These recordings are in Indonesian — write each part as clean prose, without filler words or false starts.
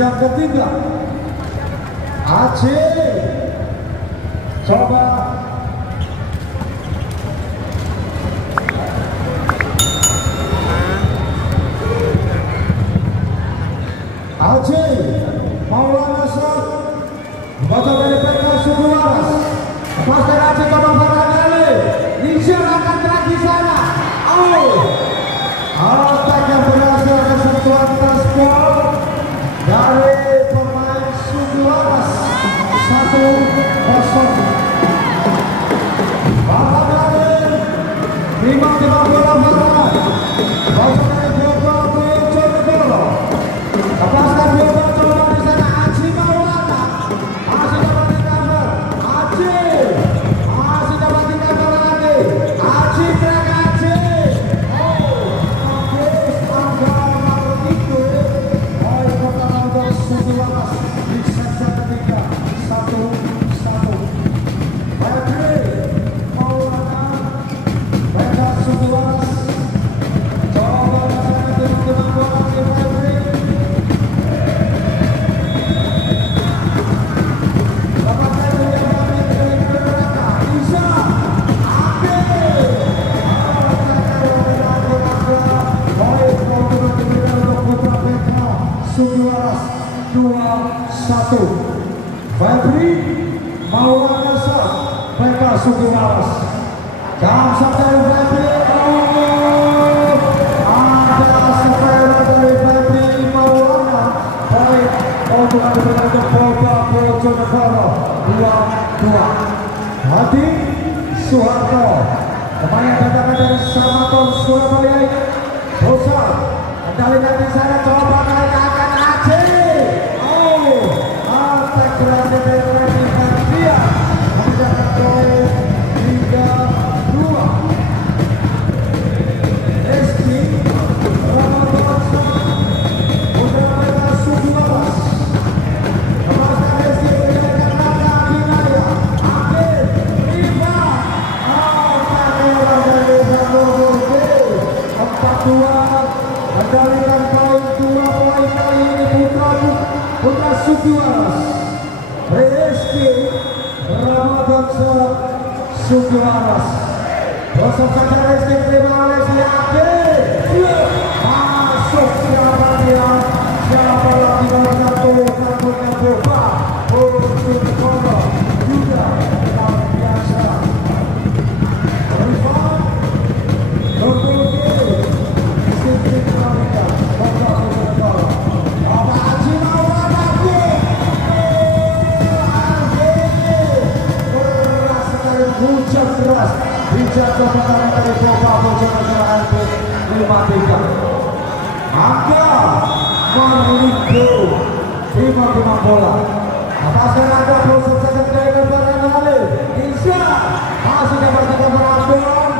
jam ketiga. Aceh coba Aceh Maulana Shah baca dari PK Suku Waras. Master Aceh coba barangkali Nisha akan terakhir di sana. Atak yang berhasil akan sentuhan transport dari pemain Suku Waras 1-0. Barangkali timbang bola barat baca dari Joko Bojonegoro. Lepaskan bola coba di sana Aceh Maulana masih dapat di-cover. Aceh masih dapat di-cover lagi. Aceh gerak Aceh. Angga Martiko oleh kota Lombok Suku Waras di set ketiga 1-1. Febri Maulana mereka Suku Waras coba rasanya dengan bola di Febri. Suku Waras 2-1. Febri Maulana Shah PK Suku Waras. Jam dari Febri. Ada sepeda dari Febri Maulana. Baik untuk ada Boba Bojonegoro 2-2. Hadi Soeharto pemain yang datang dari Samator Surabaya ini Bosan kendalikan di sana coba naik akan Aceh. Atak berada dari Rani Kardia mencatat poin 3-2. Rizky Ramadan putra mereka Suku Waras. Lepaskan Rizky menjalankan langkah Binaya. Akhir Riva. Atak berada dari Ramadan 4-2. Kendalikan poin 2 poin kali ini putra Suku Waras. Rizky Ramadan Suku Waras. Gosok saja Rizky terima oleh Siape. Masuk siapa dia? Siapa lagi nomor 1? Takutnya Boba Bojonegoro juga luar biasa. Rifan hujan deras dijatuh pertama dari Boba Bojonegoro RB 5-3. Angga Martiko terima bola. Lepaskan ada proses dari kebaran kali. Insya masih dapat berabon.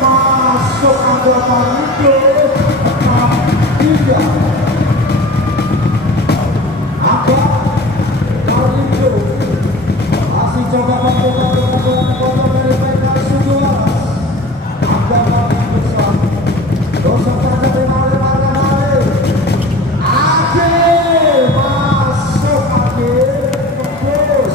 Masuk Angga Martiko 3. Angga Martiko masih coba membuka bola dari PK Suku Waras. Angga Martiko gosok saja terima oleh Martiko. Aceh masuk Aceh tembus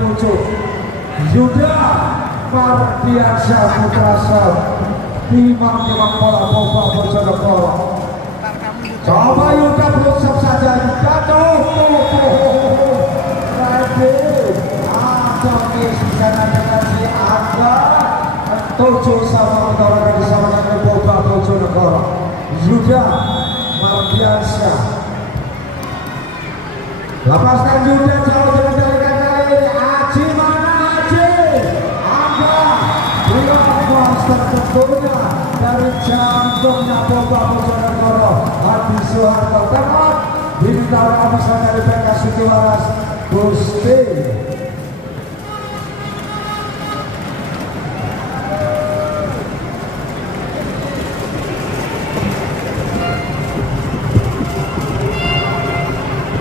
pucuk Yuda Mardiansyah Putra Sam timang bola Boba Bojonegoro. Coba Yuda berusaha saja jatuh ada di sana dengan si Angga 7 sama motor di sana dengan Boba Bojonegoro. Yuda Mardiansyah lepaskan Yuda jauh dari kali Aji mana Aji Angga monster tentunya dari jantungnya Boba Bojonegoro Adi Soeharto teman bintang ofisial dari PK Sukiwaras Gusti.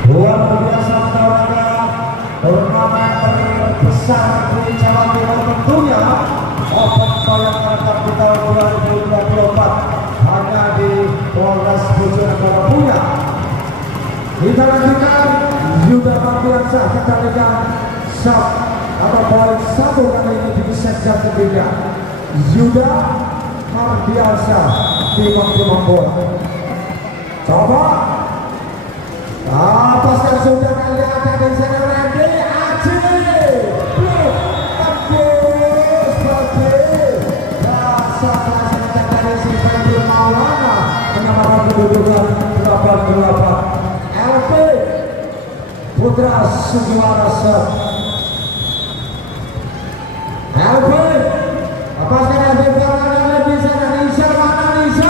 Luar biasa olahraga turnamen terbesar di Jawa Timur tentunya Open Bayangkara Cup di tahun 2024 hanya di Polres Bojonegoro punya. Kita lanjutkan Yuda Mardiansyah kendalikan sub atau poin 1 kali ini di set jam ketiga. Yuda Mardiansyah timang bola. Coba lepaskan sudah kali ada di sana Randy Aji blok tembus bagi rasa kelasnya dari si Febri Maulana menyamakan kedudukan 8-8 LP Putra Sukiwaras LP lepaskan LP belakang di sana Nisa mana Nisa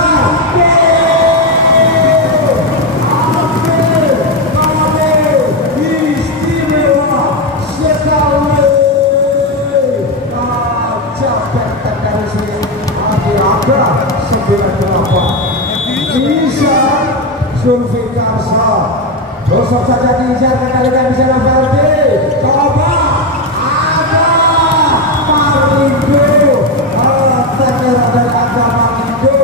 bisa Zulfikarsa gosok saja Nizar kendalikan di sana Ferdi coba ada Marindo ternyata dari Angga Marindo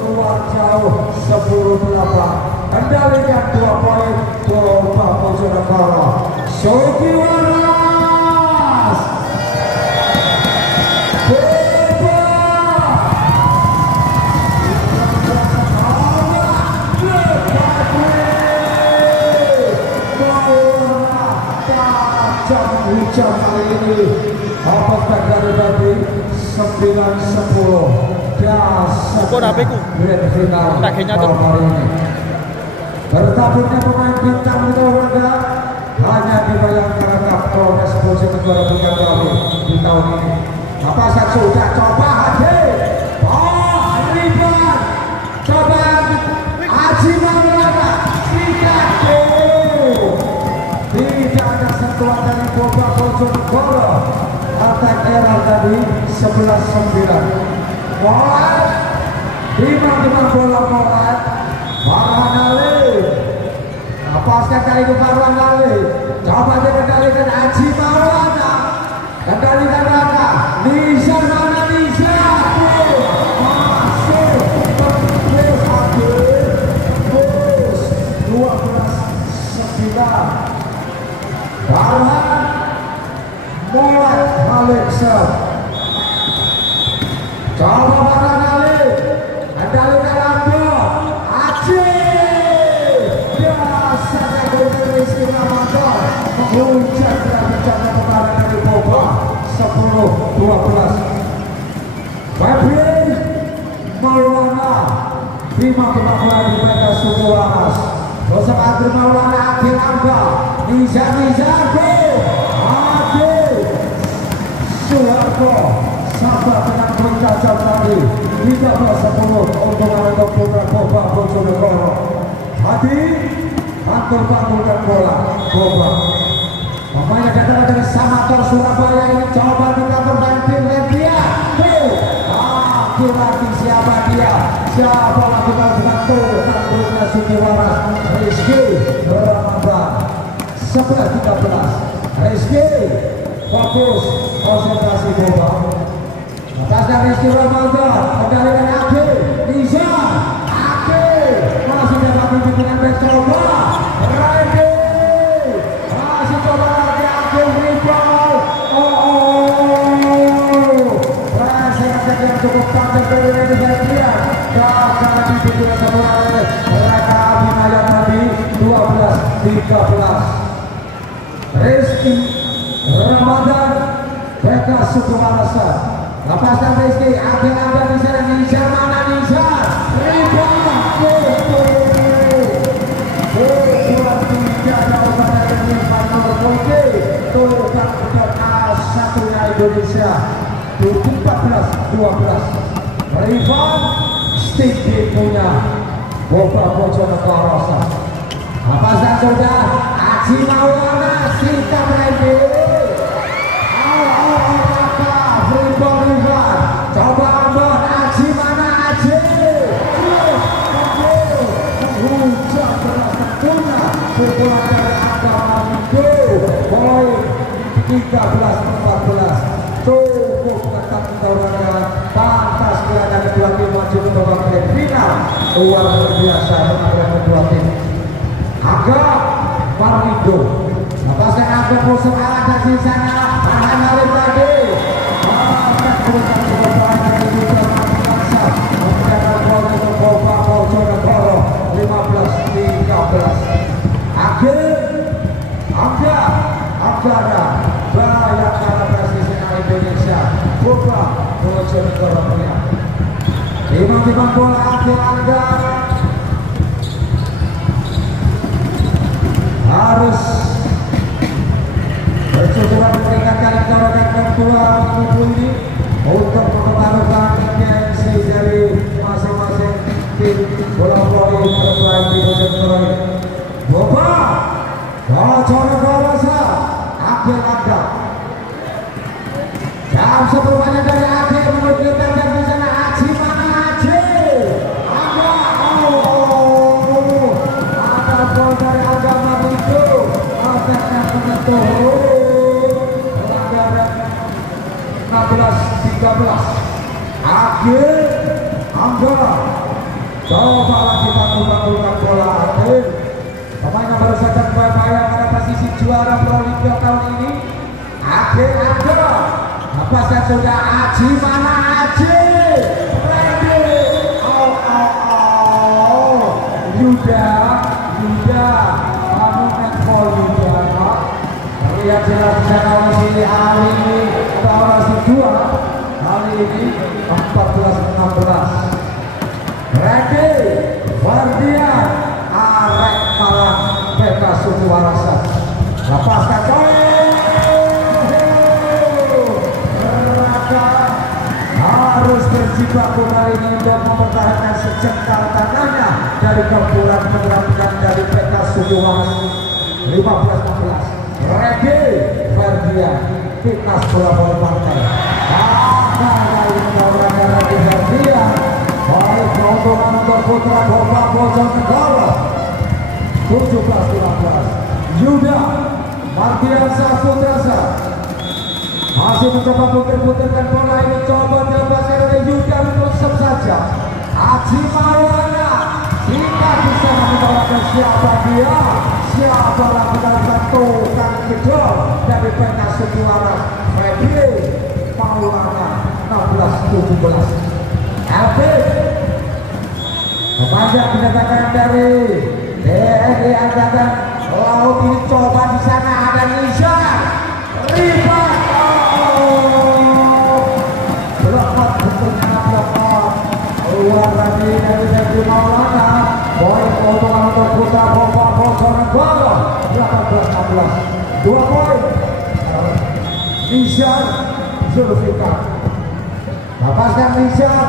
keluar jauh 10-8 kendalikan 2 poin Boba Bojonegoro Sukiwaras hujan kali ini apakah dari 9-10 dasar grand final malam hari ini bertaburnya pemain bintang di olahraga hanya di Bayangkara Cup Polres Bojonegoro bukan kami di tahun ini. Apakah sudah coba Hadi ribet coba Aji Maulana tidak ada sentuhan dari Boba Bojonegoro. Attack era tadi 11-9 Morat timang bola Morat Farhan Ali lepaskan kali itu Farhan Ali coba dikendalikan Aji Maulana kendalikan Raka Nisa mana Nisa masuk tembus habis 12-9 Farhan mulai balik set coba Farhan Ali kendalikan Ando Aji biasanya Rizky Ramadan menghujat dan kemarin dari Boba 10-12 Febri Maulana timang bola di PK Sukiwaras gosok Adri Maulana Adil Angga Niza Adil Soeharto sabar dengan bercacap tadi 13-10 untungan untuk Putra Boba Bojonegoro. Hadi pantul-pantulkan bola Boba pemainnya datang dari Samator Surabaya ini coba kita berganti Lendia lagi siapa dia siapa lagi dengan tanggungnya Sukiwaras Rizky Ramadan 11-13 Rizky fokus konsentrasi Boba atasnya Rizky Ramadan kendalikan Ake Niza Ake masih dapat pimpinan mencoba Randy masih coba lagi Ake rebound PK Sukoharjo. Lepaskan Rizky, ada di sana. Nizar mana Nizar? Rebound, buat tiga jauh pada Irfan nomor Oke. Turkan satunya Indonesia. 14-12. Rebound, stick punya Boba Bojonegoro. Lepaskan sudah. Aji Maulana, sikap Randy. Coba ambon, Aji mana Aji? Hujan deras tentunya. Pukulan dari Agama Indo. Poin 13-14. Cukup ketat pertarungan. Pantas berada kedua tim maju ke babak final. Luar biasa menang kedua tim. Agam Marindo. Lepaskan Agam musuh ada di sana. Tahan Halim tadi. Timbang bola Anda harus bercoba meningkatkan gerakan kedua minggu ini untuk mempertaruhkan gengsi dari masing-masing tim bola voli terbaik di Bojonegoro ini. Boba Bojonegoro Akhil Anda jam sebelumnya dari Akhil menuju tendang di sana. Aji mana Aji? Ada gol dari Agama itu akhirnya menentukan pelanggaran 16-13. Akhil Anda coba lagi bantu-bantukan bola. Akhil pemain yang baru saja bayang pada posisi juara Pro Liga tahun ini. Akhil Anda lepaskan sudah. Aji mana Aji? Yuda kamu netball Yuda. Terlihat jelas sana sini hari ini tahun kedua hari ini 14-16. Randy Wardian Arek Malang PK Sukoharjo. Lepaskan harus berjibaku kali ini untuk mempertahankan sejengkal tangannya dari gempuran penyerangan dari PK Sukoharjo. 15-16. Regi Ferdian Fitness bola voli pantai. Kali ini tawaran Regi Ferdian. Baik keuntungan untuk putra Boba Bojonegoro. 17-15. Yuda Mardiansa Putrasa masih mencoba putar-putarkan bola ini. Coba dilepaskan oleh Yuda menusuk saja. Aji Maulana jika bisa membawakan siapa dia, siapa lakukan tukang kedor dari PK Sukoharjo. Freddy Maulana 16-17. Elvin memanjang pendekatan dari TNI Angkatan Laut ini. Coba di sana ada Nizar Rifat. Keluar lagi dari Aji Maulana. Poin keuntungan untuk putra Boba Bojonegoro. 18-16. 2 poin Nizar Zulfikar. Lepaskan Nizar.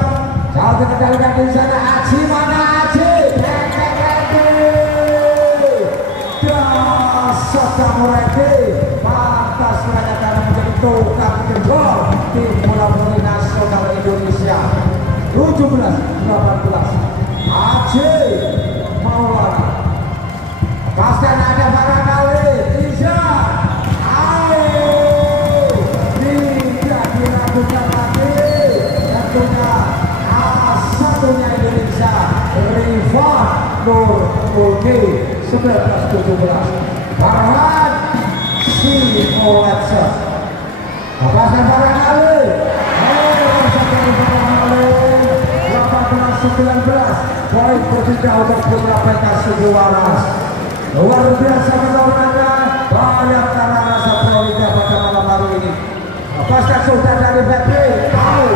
Jauh dikendalikan di sana. Aji mana Aji? Dasar kamu Randy. Pantas mereka menjadi tukang kedor tim bola voli nasional Indonesia. 17-18. Aji Maulana. Lepaskan ada barangkali Nizar. Tidak dilakukan lagi. Tentunya satunya Indonesia Rifat Nur Udi. 19-17. Farhan Simolatsa. Lepaskan barangkali. 19 poin berbeda untuk putra PK Sukoharjo. Luar biasa menurunkan banyak karena rasa Pro Liga pada malam hari ini. Lepaskan sudah dari Backfield. Tahu.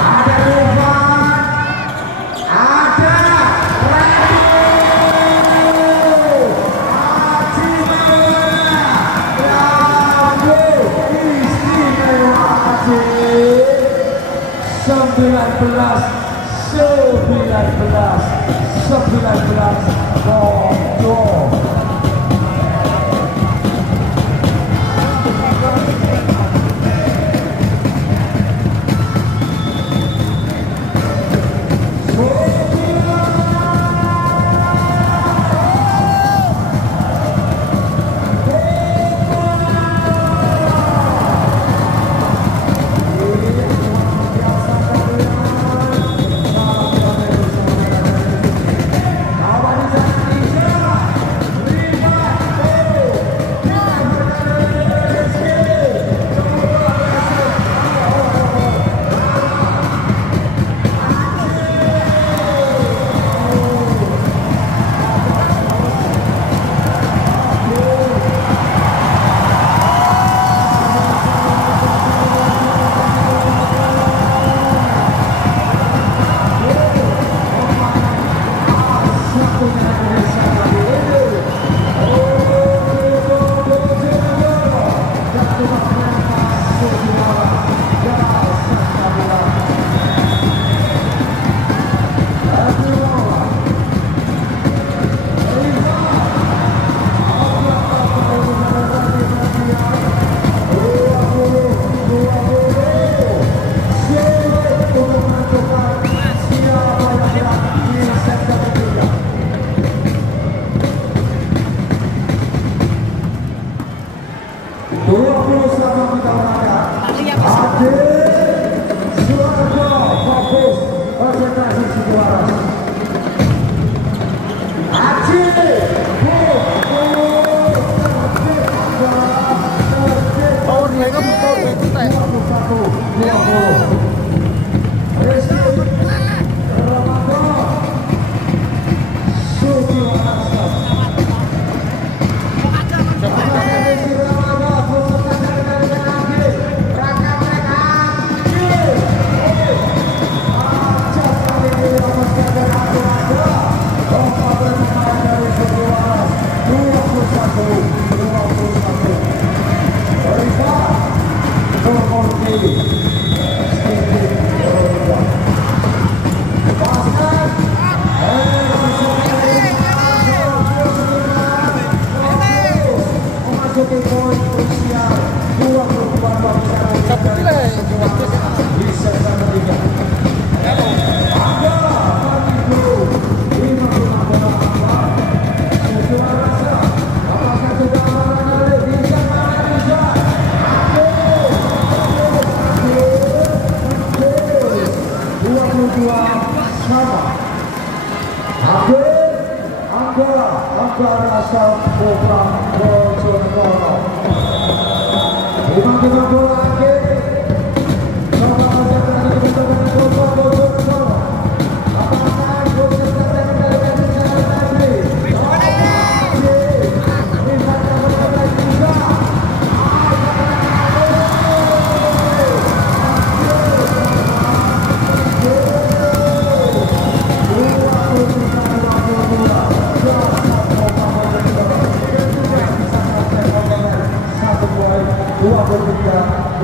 Ada Rufan. Ada Radu. Haji Maulana. Radu. Istimewa Haji. 19 Bondo.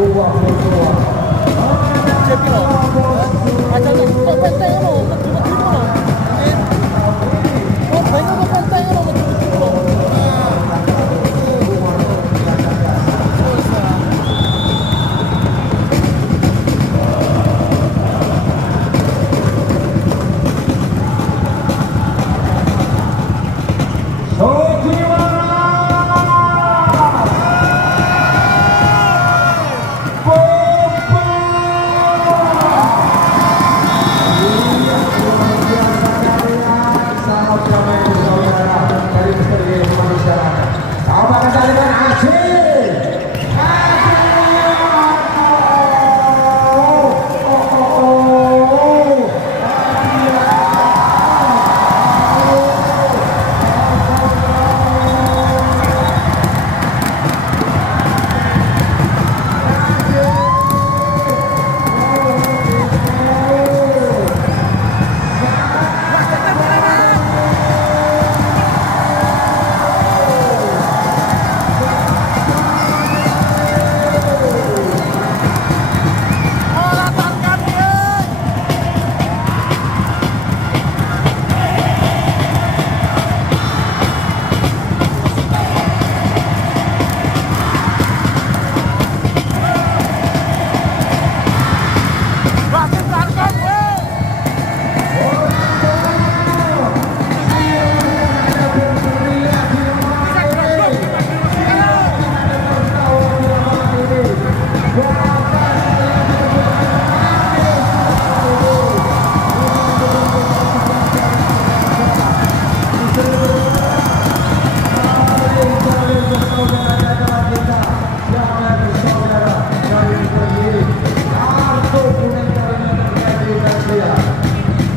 Dua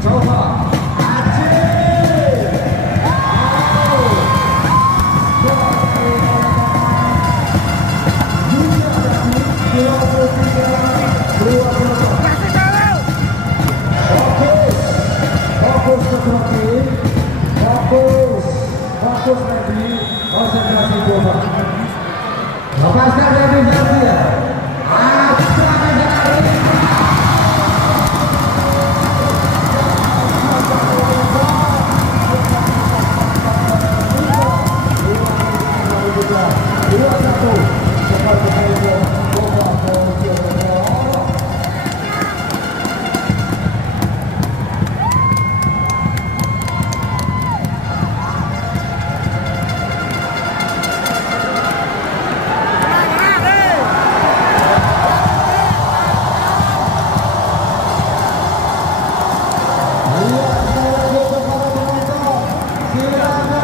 coba Aceh. Fokus lagi, konsentrasi coba. Lepaskan dari Garcia. Silakan